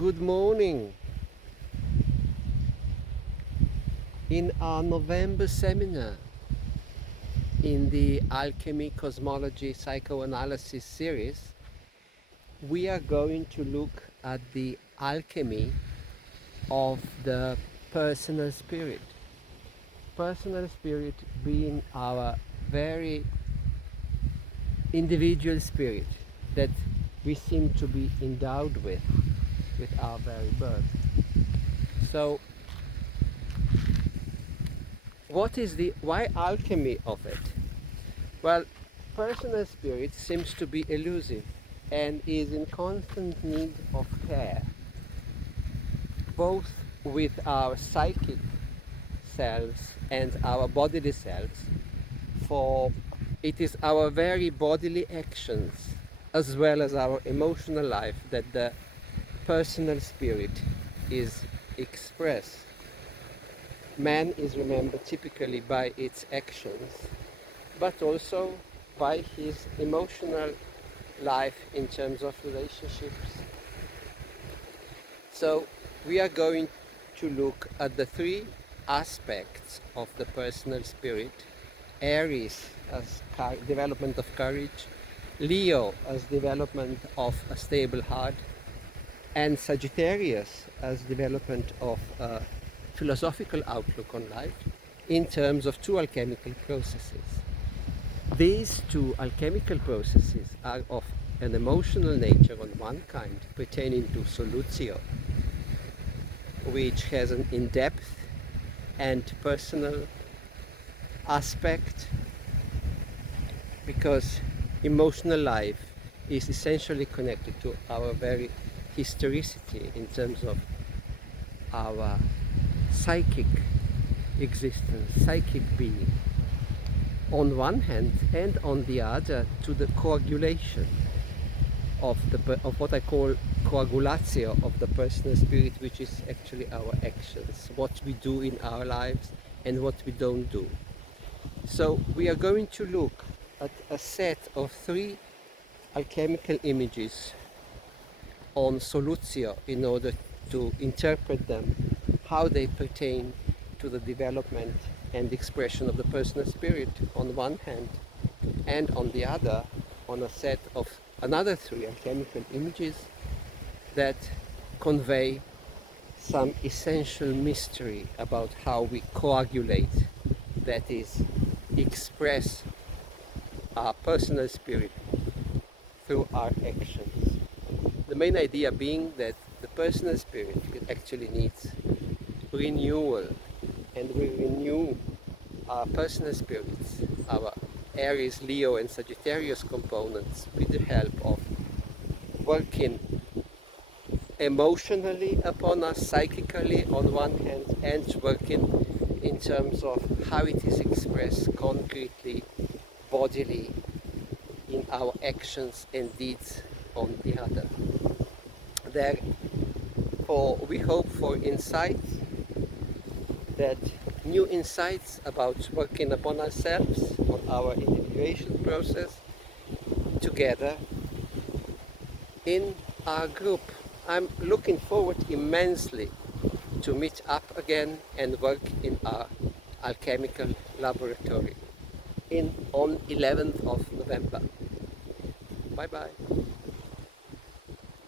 Good morning. In our November seminar in the Alchemy, Cosmology, Psychoanalysis series, we are going to look at the alchemy of the personal spirit. Personal spirit being our very individual spirit that we seem to be endowed with our very birth. So why alchemy of it? Well, personal spirit seems to be elusive and is in constant need of care, both with our psychic selves and our bodily selves, for it is our very bodily actions as well as our emotional life that the personal spirit is expressed. Man is remembered typically by its actions, but also by his emotional life in terms of relationships. So we are going to look at the three aspects of the personal spirit: Aries as development of courage, Leo as development of a stable heart, and Sagittarius as development of a philosophical outlook on life in terms of two alchemical processes. These two alchemical processes are of an emotional nature on one kind, pertaining to solutio, which has an in-depth and personal aspect, because emotional life is essentially connected to our very historicity in terms of our psychic existence, psychic being, on one hand, and on the other to the coagulation of what I call coagulatio of the personal spirit, which is actually our actions, what we do in our lives and what we don't do. So we are going to look at a set of three alchemical images on solutio in order to interpret them, how they pertain to the development and expression of the personal spirit on one hand, and on the other on a set of another three alchemical images that convey some essential mystery about how we coagulate, that is, express our personal spirit through our actions. The main idea being that the personal spirit actually needs renewal, and we renew our personal spirits, our Aries, Leo and Sagittarius components, with the help of working emotionally upon us, psychically on one hand, and working in terms of how it is expressed concretely, bodily, in our actions and deeds on the other. Therefore, we hope for insights, that new insights about working upon ourselves, on our individuation process, together in our group. I'm looking forward immensely to meet up again and work in our alchemical laboratory on 11th of November. Bye bye.